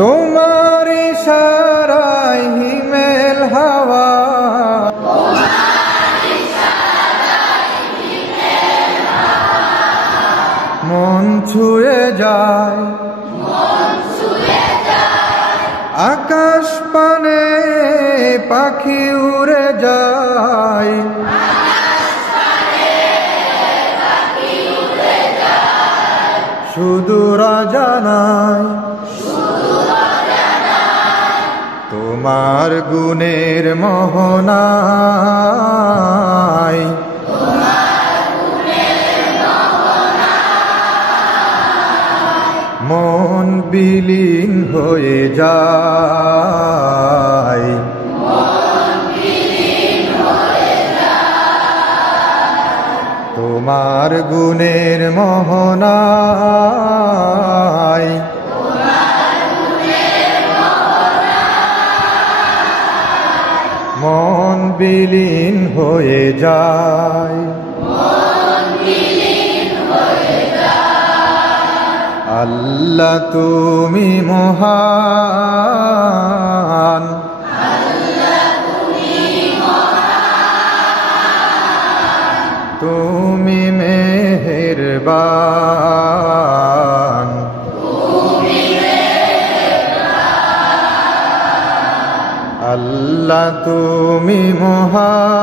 তোমার ইশারায় হিমেল হাওয়া মন ছুঁয়ে যায়, আকাশ পানে পাখি উড়ে যায়, সুদূর অজানায় তোমার গুণের মোহনায় মন বিলীন হয়ে যায়, তোমার গুণের মোহনায় মন বিলীন হয়ে যায়। আল্লাহ তুমি মহান, তুমি মেহেরবান, আল্লাহ তুমি মহান।